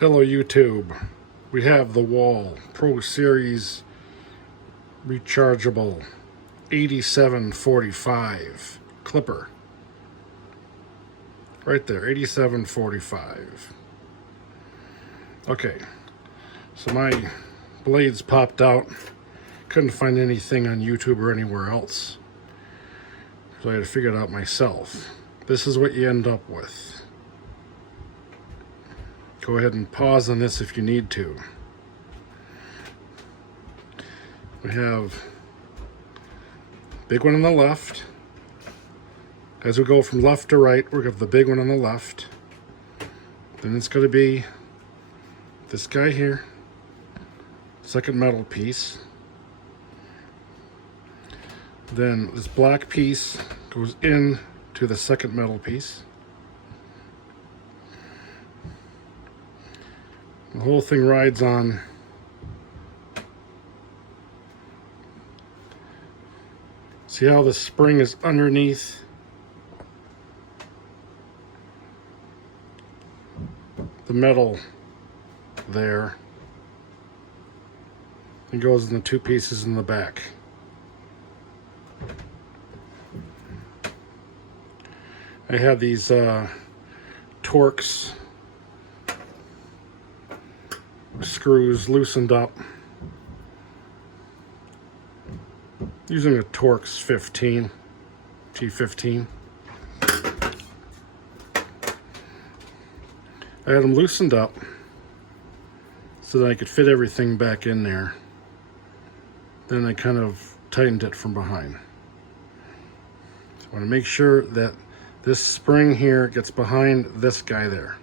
Hello YouTube. We have the Wahl Pro Series rechargeable 8745 clipper. Right there, 8745. Okay, so my blades popped out. Couldn't find anything on YouTube or anywhere else. So I had to figure it out myself. This is what you end up with. Go ahead and pause on this if you need to. We have big one on the left. As we go from left to right, we have the big one on the left. Then it's going to be this guy here, second metal piece. Then this black piece goes in to the second metal piece. The whole thing rides on see how the spring is underneath the metal there. It goes in the two pieces in the back. I have these Torx screws loosened up using a Torx 15 T15. I had them loosened up so that I could fit everything back in there. Then I kind of tightened it from behind. So I want to make sure that this spring here gets behind this guy there.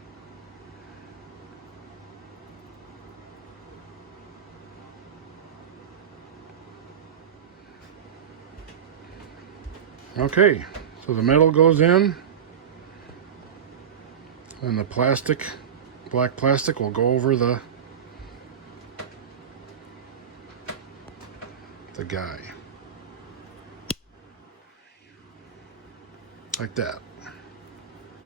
Okay, so the metal goes in, and the plastic, black plastic, will go over the guy, like that.